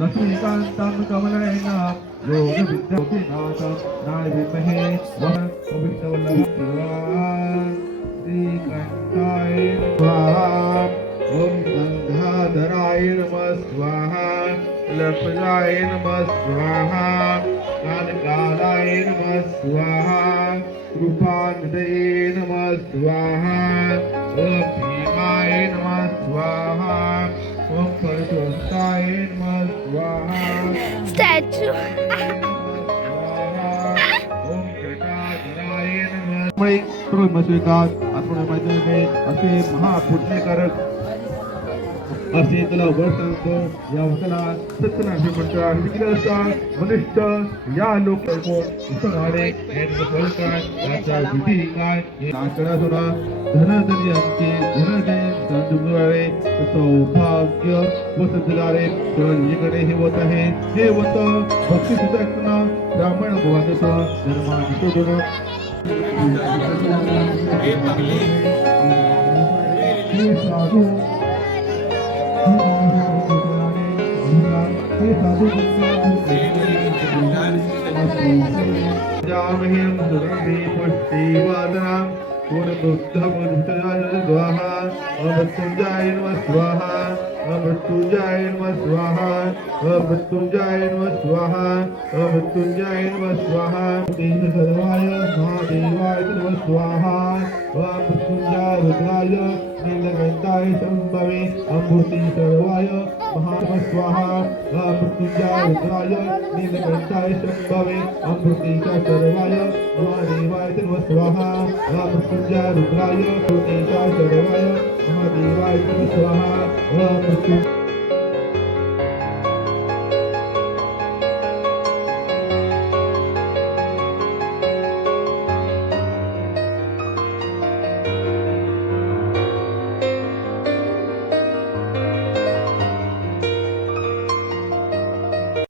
लक्ष्मीकान्तं कमलयनं योगविद्यापिनाथं नायविद्महे वविष्णवल्लभं श्रीकण्ठाय स्वाहा ॐ गङ्गाधराय नमः स्वाहा लक्ष्मणाय नमः स्वाहा कालकालाय नमः स्वाहा कृपानिधये नमः स्वाहा असे महापुण्यकारक असे तुला वर्ष सांगतो या वसला सत्यनाशी म्हणतात तिकडे असतात. मनुष्य या लोक विधी काय? नाकडा सुद्धा धनदरी आमचे संजुळे सौभाग्य व सज्जदारे सगळीकडे हे होत आहे. हे होत भक्ती सुद्धा असताना ब्राह्मण भगवान धर्मा हे साधू. पुष्टिवादनां पूर्णबुद्धबुद्धजाय स्वाहा अमृत्युञ्जाय नमः स्वाहा अमृत्युञ्जाय नमः स्वाहा अमृत्युञ्जाय नमः स्वाहा अमृत्युञ्जाय नमः स्वाहा तेन सर्वाय महादेवाय नमः स्वाहा अमृत्युञ्जाय रुद्राय नीलकण्ठाय शम्भवे अमृति सर्वाय महात्म स्वाहा अमृत्युञ्जाय रुद्राय नीलकण्ठाय शम्भवे अमृति सर्वाय महादेवाय नमः स्वाहा अमृत्युञ्जाय रुद्राय अमृति च सर्वाय महादेवाय नमः स्वाहा अमृत्यु